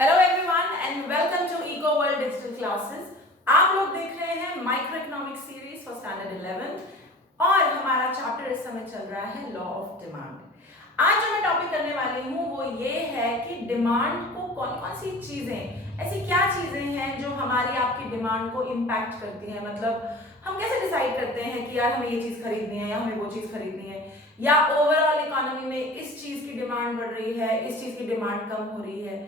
Hello everyone and welcome to Eco World Digital Classes. आप लोग देख रहे हैं micro economics series for standard 11 और हमारा चैप्टर इस समय चल रहा है लॉ ऑफ डिमांड। आज जो मैं टॉपिक करने वाली हूँ वो ये है कि डिमांड को कौन कौन सी चीजें, ऐसी क्या चीजें हैं जो हमारी आपकी डिमांड को इम्पैक्ट करती हैं। मतलब हम कैसे डिसाइड करते हैं कि यार हमें ये चीज खरीदनी है या हमें वो चीज खरीदनी है, या ओवरऑल इकोनॉमी में इस चीज की डिमांड बढ़ रही है, इस चीज की डिमांड कम हो रही है।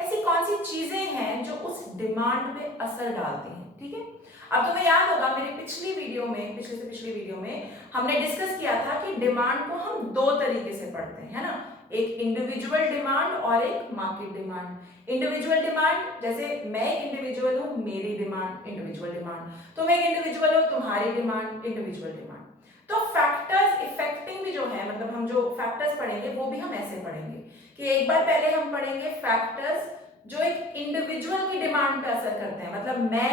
ऐसी कौन सी चीजें हैं जो उस डिमांड पे असर डालती हैं। ठीक है, अब तुम्हें याद होगा मेरी पिछली वीडियो में हमने डिस्कस किया था कि डिमांड को हम दो तरीके से पढ़ते हैं, है ना। एक इंडिविजुअल डिमांड और एक मार्केट डिमांड। इंडिविजुअल डिमांड जैसे मैं एक इंडिविजुअल हूं, मेरी डिमांड इंडिविजुअल डिमांड, तुम एक इंडिविजुअल हो, तुम्हारी डिमांड इंडिविजुअल डिमांड। तो फैक्टर्स इफेक्टिंग भी जो है, मतलब हम जो फैक्टर्स पढ़ेंगे वो भी हम ऐसे पढ़ेंगे कि एक बार पहले हम पढ़ेंगे फैक्टर्स जो एक इंडिविजुअल की डिमांड पे असर करते हैं। मतलब मैं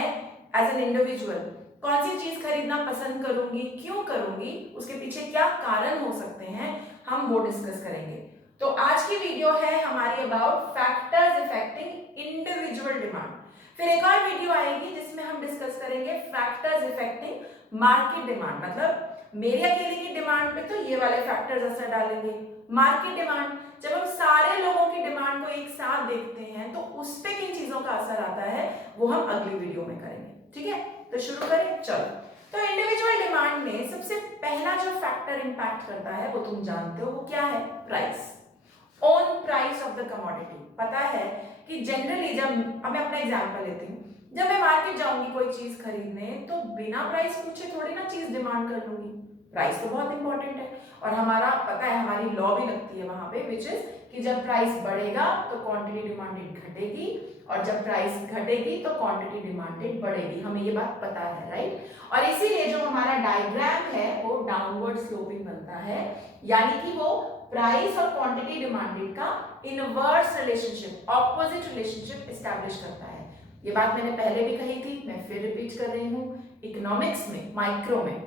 एज एन इंडिविजुअल कौन सी चीज खरीदना पसंद करूंगी, क्यों करूंगी, उसके पीछे क्या कारण हो सकते हैं, हम वो डिस्कस करेंगे। तो आज की वीडियो है हमारी about factors affecting individual demand. फिर एक और वीडियो आएगी जिसमें हम डिस्कस करेंगे फैक्टर्स इफेक्टिंग मार्केट डिमांड। मतलब मेरी अकेले की डिमांड पे तो ये वाले फैक्टर्स असर डालेंगे। मार्केट डिमांड, जब हम सारे लोगों की डिमांड को एक साथ देखते हैं तो उस पे किन चीजों का असर आता है वो हम अगली वीडियो में करेंगे। ठीक है, तो शुरू करें, चलो। तो इंडिविजुअल डिमांड में सबसे पहला जो फैक्टर इंपैक्ट करता है वो तुम जानते हो, वो क्या है? Price, on price of the commodity. पता है कि जनरली जब, अब मैं अपना एग्जांपल लेती हूँ, जब मैं मार्केट जाऊंगी कोई चीज खरीदने तो बिना प्राइस पूछे थोड़ी ना चीज डिमांड कर लूंगी। प्राइस तो बहुत इंपॉर्टेंट है और हमारा पता है, हमारी लॉ भी लगती है वहां पे, विच इज कि जब प्राइस बढ़ेगा तो क्वांटिटी डिमांडेड घटेगी और जब प्राइस घटेगी तो क्वांटिटी डिमांडेड बढ़ेगी। हमें ये बात पता है, राइट। और इसीलिए जो हमारा डायग्राम है वो डाउनवर्ड स्लोपिंग बनता है, यानी कि वो प्राइस और क्वांटिटी डिमांडेड का inverse relationship, opposite relationship establish करता है। ये बात मैंने पहले भी कही थी, मैं फिर रिपीट कर रही हूं। इकोनॉमिक्स में, माइक्रो में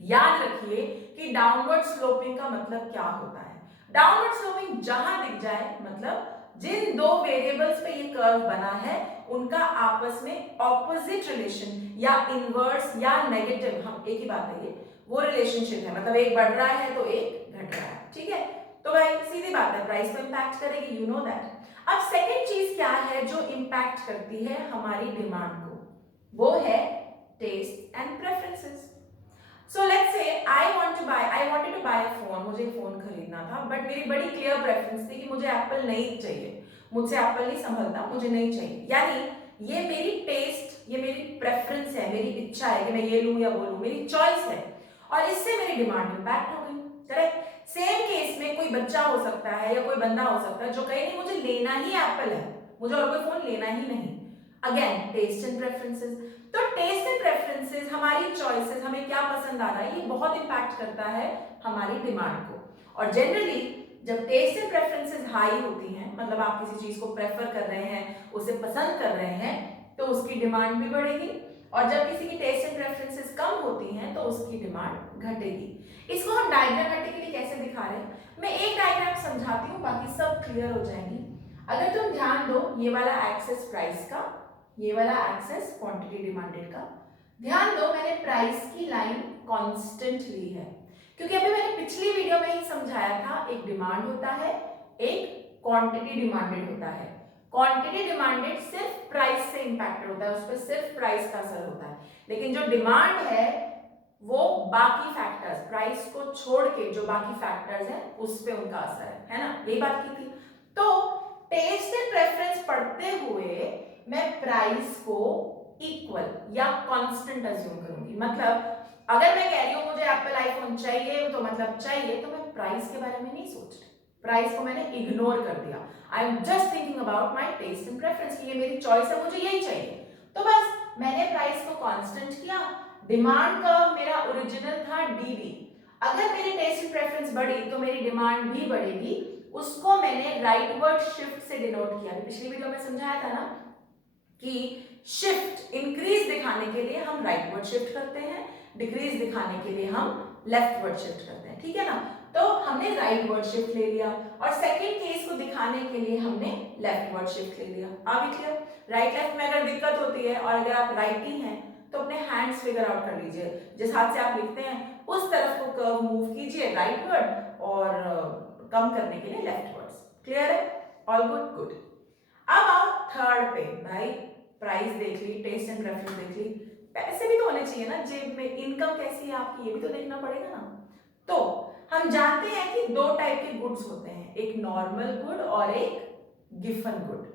याद रखिए कि डाउनवर्ड स्लोपिंग का मतलब क्या होता है। डाउनवर्ड स्लोपिंग जहां दिख जाए, मतलब जिन दो वेरिएबल्स पे ये कर्व बना है उनका आपस में ऑपोजिट रिलेशन या इनवर्स या नेगेटिव, हम एक ही बात है ये, वो रिलेशनशिप है। मतलब एक बढ़ रहा है तो एक घट रहा है। ठीक है, तो भाई सीधी बात है, प्राइस को इंपैक्ट करेगी, यू नो दैट। अब सेकेंड चीज क्या है जो इंपैक्ट करती है हमारी डिमांड को, वो है taste and preferences. So let's say I wanted to buy a phone, मुझे फोन खरीदना था, बट मेरी बड़ी क्लियर प्रेफरेंस थी कि मुझे एप्पल नहीं चाहिए, मुझसे एप्पल नहीं संभलता, मुझे नहीं चाहिए। यानी ये मेरी टेस्ट, ये मेरी प्रेफरेंस है, मेरी इच्छा है कि मैं ये लूं या वो लूं, मेरी चॉइस है, और इससे मेरी डिमांड इंपैक्ट हो गई। करेक्ट। सेम केस में कोई बच्चा हो सकता है या कोई बंदा हो सकता है जो कहे नहीं मुझे लेना ही एप्पल है, मुझे और कोई फोन लेना ही नहीं। Again taste and preferences. तो टेस्ट एंड प्रेफरेंसेस, हमारी चॉइसेस, हमें क्या पसंद आ रहा है, ये बहुत इंपैक्ट करता है हमारी डिमांड को। और जनरली जब टेस्ट एंड प्रेफरेंसेस हाई होती हैं, मतलब आप किसी चीज को प्रेफर कर रहे हैं, उसे पसंद कर रहे हैं, तो उसकी डिमांड भी बढ़ेगी। और जब किसी की टेस्ट एंड प्रेफरेंसेस कम होती हैं तो उसकी डिमांड घटेगी। इसको हम डायग्रामेटिकली कैसे दिखा रहे हैं, मैं एक डायग्राम समझाती हूँ, बाकी सब क्लियर हो जाएंगी। अगर तुम ध्यान दो, ये वाला एक्सेस प्राइस का, ये वाला एक्सेस क्वांटिटी डिमांडेड का। ध्यान दो मैंने प्राइस की लाइन कांस्टेंट ली है, क्योंकि अभी मैंने पिछली वीडियो में ही समझाया था, एक डिमांड होता है, एक क्वांटिटी डिमांडेड होता है। क्वांटिटी डिमांडेड सिर्फ प्राइस से इंपैक्टेड होता है, उस पर सिर्फ प्राइस का असर होता है, लेकिन जो डिमांड है वो बाकी फैक्टर्स, प्राइस को छोड़ के जो बाकी फैक्टर्स हैं उस पे उनका असर है ना, यही बात की थी। तो टेस्ट एंड प्रेफरेंस पढ़ते हुए मैं प्राइस को इक्वल या कांस्टेंट अज्यूम करूंगी। मतलब अगर मैं कह रही हूं मुझे एप्पल आईफोन चाहिए, तो मतलब चाहिए, तो मैं प्राइस के बारे में नहीं सोच रही, प्राइस को मैंने इग्नोर कर दिया। I am just thinking about my taste and preference, ये मेरी चॉइस है, मुझे यही चाहिए। तो बस मैंने प्राइस को कांस्टेंट किया। डिमांड का मेरा ओरिजिनल था डीबी, अगर मेरी टेस्ट एंड प्रेफरेंस बढ़ी तो मेरी डिमांड भी बढ़ेगी, उसको मैंने राइटवर्ड शिफ्ट से डिनोट किया। पिछली वीडियो में समझाया था ना कि शिफ्ट, इंक्रीज दिखाने के लिए हम राइटवर्ड शिफ्ट करते हैं, डिक्रीज दिखाने के लिए हम लेफ्टवर्ड शिफ्ट करते हैं, ठीक है ना। तो हमने राइट वर्ड शिफ्ट ले लिया, और सेकंड केस को दिखाने के लिए हमने लेफ्ट वर्ड शिफ्ट ले लिया। अभी क्लियर? राइट लेफ्ट में अगर दिक्कत होती है और अगर आप राइटी हैं तो अपने हैंड्स फिगर आउट कर लीजिए, जिस हाथ से आप लिखते हैं उस तरफ को कर्व मूव कीजिए राइट वर्ड, और कम करने के लिए लेफ्ट वर्ड्स। क्लियर है? All good? गुड। अब आओ थर्ड पे। भाई प्राइस देख ली, टेस्ट एंड प्रेफरेंस देख ली, पैसे भी तो होने चाहिए ना जेब में, इनकम कैसी है आपकी ये भी तो देखना पड़ेगा ना। तो हम जानते हैं कि दो टाइप के गुड्स होते हैं, एक नॉर्मल गुड और एक गिवन गुड।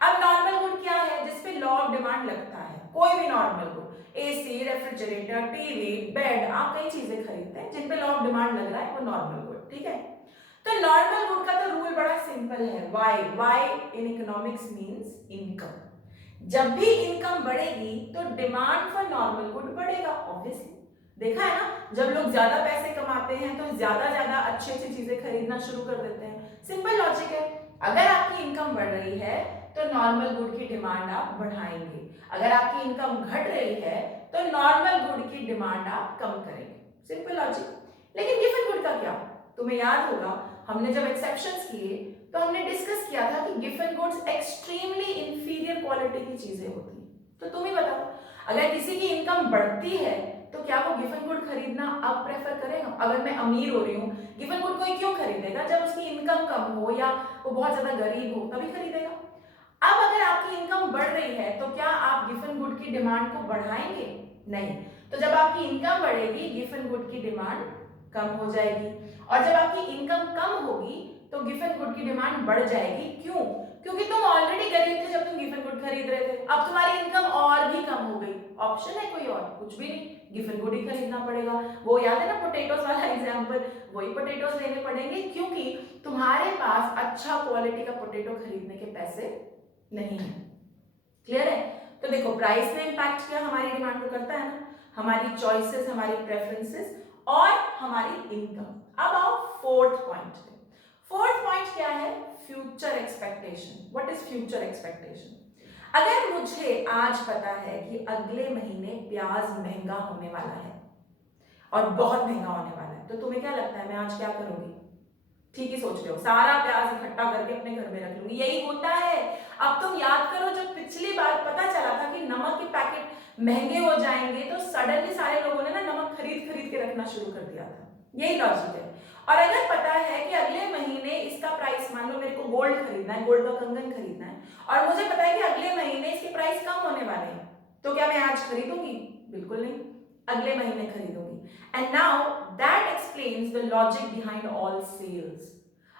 अब नॉर्मल गुड क्या है? जिसपे लॉ ऑफ डिमांड लगता है, कोई भी normal good, AC, refrigerator, TV, bed, आप कई चीजें खरीदते हैं जिन पे लॉ ऑफ डिमांड लग रहा है, वो नॉर्मल गुड। ठीक है? तो नॉर्मल गुड का तो रूल बड़ा सिंपल है, Y in economics means income. जब भी इनकम बढ़ेगी तो डिमांड फॉर नॉर्मल गुड बढ़ेगा, ऑब्वियसली। देखा है ना, जब लोग ज्यादा पैसे कमाते हैं तो ज्यादा अच्छी अच्छी चीजें खरीदना शुरू कर देते हैं। सिंपल लॉजिक है। अगर आपकी इनकम बढ़ रही है तो नॉर्मल गुड की डिमांड आप बढ़ाएंगे, अगर आपकी इनकम घट रही है तो नॉर्मल गुड की डिमांड आप कम करेंगे। Simple logic. लेकिन गिवन गुड का क्या? तुम्हें याद होगा हमने जब एक्सेप्शंस किए तो हमने डिस्कस किया था कि given goods extremely inferior quality की चीजें होती हैं। तो तुम ही बताओ, अगर किसी की इनकम बढ़ती है तो क्या वो गिवन गुड खरीदना अब प्रेफर करेगा? अगर मैं अमीर हो रही हूँ, गिवन गुड कोई क्यों खरीदेगा? जब उसकी इनकम कम हो या वो बहुत ज्यादा गरीब हो तभी खरीदेगा। अब अगर आपकी इनकम बढ़ रही है तो क्या आप गिवन गुड की डिमांड को बढ़ाएंगे? नहीं। तो जब आपकी इनकम बढ़ेगी गिवन गुड की डिमांड कम हो जाएगी, और जब आपकी इनकम कम होगी तो गिवन गुड की डिमांड बढ़ जाएगी। क्यों? क्योंकि तुम ऑलरेडी गरीब थे जब तुम गिवन गुड खरीद रहे थे, अब तुम्हारी इनकम और भी कम हो गई, ऑप्शन है कोई और? कुछ भी नहीं, गिवन गुड ही खरीदना पड़ेगा। वो याद है ना पोटैटोस वाला एग्जांपल, वही पोटैटोस लेने पड़ेंगे क्योंकि तुम्हारे पास अच्छा क्वालिटी का पोटैटो खरीदने के पैसे नहीं है। क्लियर है? तो देखो प्राइस ने इंपैक्ट किया, हमारी डिमांड को करता है ना, हमारी चॉइसेस, हमारी प्रेफरेंसेस और हमारी इनकम। अब आओ फोर्थ पॉइंट पे। फोर्थ पॉइंट क्या है? Future expectation. What is future expectation? अगर मुझे आज पता है कि अगले महीने प्याज महंगा होने वाला है और बहुत महंगा होने वाला है, तो तुम्हें क्या लगता है मैं आज क्या करूंगी? ठीक ही सोच रहे हो, सारा प्याज इकट्ठा करके अपने घर में रख लूंगी। यही होता है। अब तुम याद करो, जब पिछली बार पता चला था कि नमक के पैकेट महंगे हो जाएंगे तो सडनली सारे लोगों ने ना नमक खरीद खरीद के रखना शुरू कर दिया था। यही लॉजिक है। और अगर पता है कि अगले महीने इसका प्राइस, मान लो मेरे को गोल्ड खरीदना है, गोल्ड का कंगन खरीदना है, और मुझे पता है कि अगले महीने इसके प्राइस कम होने वाले हैं, तो क्या मैं आज खरीदूंगी? बिल्कुल नहीं, अगले महीने खरीदूंगी। And now that explains the logic behind all sales.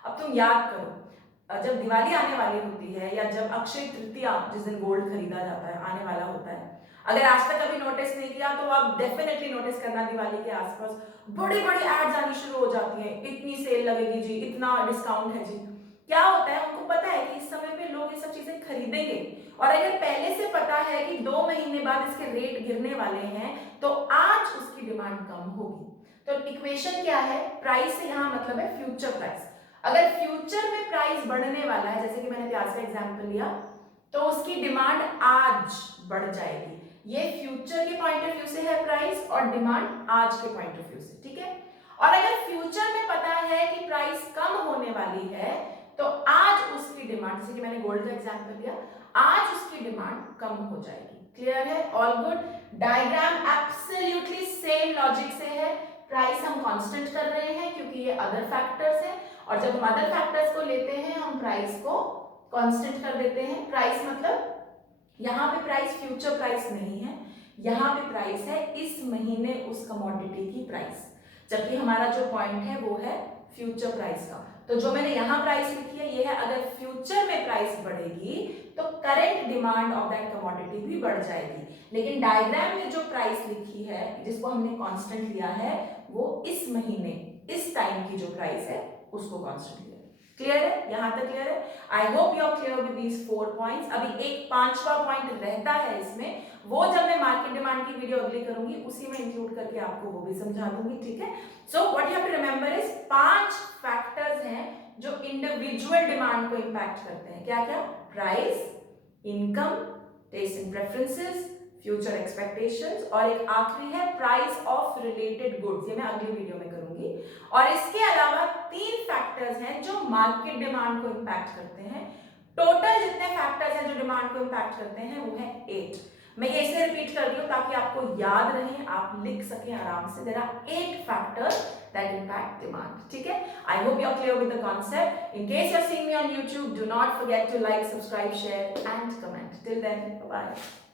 अब तुम याद करो, जब दिवाली आने वाली होती है या जब अक्षय तृतीया, जिस दिन गोल्ड खरीदा जाता है, आने वाला होता है, अगर आज तक कभी नोटिस नहीं किया तो आप डेफिनेटली नोटिस करना, दिवाली के आसपास बड़ी बड़ी एड्स आनी शुरू हो जाती हैं, इतनी सेल लगेगी जी, इतना डिस्काउंट है जी। क्या होता है, उनको पता है कि इस समय पे लोग ये सब चीजें खरीदेंगे, और अगर पहले से पता है कि 2 महीने बाद इसके रेट गिरने वाले हैं तो आज उसकी डिमांड कम होगी। तो इक्वेशन क्या है? प्राइस से यहाँ मतलब है फ्यूचर प्राइस। अगर फ्यूचर में प्राइस बढ़ने वाला है, जैसे कि मैंने प्याज का एग्जांपल लिया, तो उसकी डिमांड आज बढ़ जाएगी। ये फ्यूचर के पॉइंट ऑफ व्यू से है प्राइस, और डिमांड आज के पॉइंट ऑफ व्यू से। ठीक है? और अगर फ्यूचर में पता है कि प्राइस कम होने वाली है तो आज उसकी डिमांड, जैसे कि मैंने गोल्ड का एग्जांपल लिया, आज उसकी डिमांड कम हो जाएगी। क्लियर है? All good? Diagram absolutely same logic से है। प्राइस हम कांस्टेंट कर रहे हैं क्योंकि ये अदर फैक्टर्स हैं, और जब हम अदर फैक्टर्स को लेते हैं हम प्राइस को कांस्टेंट कर देते हैं। प्राइस मतलब यहाँ पे प्राइस फ्यूचर प्राइस नहीं है, यहाँ पे प्राइस है इस महीने उस कमोडिटी की प्राइस, जबकि हमारा जो पॉइंट है वो है फ्यूचर प्राइस का। तो जो मैंने यहाँ प्राइस लिखी है ये है, अगर फ्यूचर में प्राइस बढ़ेगी तो current demand of that commodity भी बढ़ जाएगी। लेकिन डायग्राम में जो प्राइस लिखी है, जिसको हमने कांस्टेंट लिया है, वो इस महीने इस टाइम की जो प्राइस है उसको कांस्टेंट लिया। क्लियर है? यहां तक क्लियर है? I hope you are clear with these 4 points. अभी एक 5वां पॉइंट रहता है इसमें, वो जब मैं मार्केट डिमांड की वीडियो अगली करूंगी उसी में इंक्लूड करके आपको वो भी समझा दूंगी। ठीक है? So what you have to remember is 5 factors हैं जो इंडिविजुअल डिमांड को इंपैक्ट करते हैं। क्या क्या? Price, income, taste and preferences, future expectations, और एक आखिरी है प्राइस ऑफ रिलेटेड गुड्स। ये मैं अगली वीडियो में करूंगी। करूंगी। और इसके अलावा 3 फैक्टर्स हैं जो मार्केट डिमांड को इंपैक्ट करते हैं। टोटल जितने फैक्टर्स हैं जो डिमांड को इंपैक्ट करते हैं वो है 8। मैं ये इसे रिपीट कर रही हूं ताकि आपको याद रहे, आप लिख सकें आराम से। There are 8 factors that impact demand. ठीक है, I hope you are clear with the concept. In case you are seeing me on YouTube, do not forget to like, subscribe, share and comment. Till then, bye bye.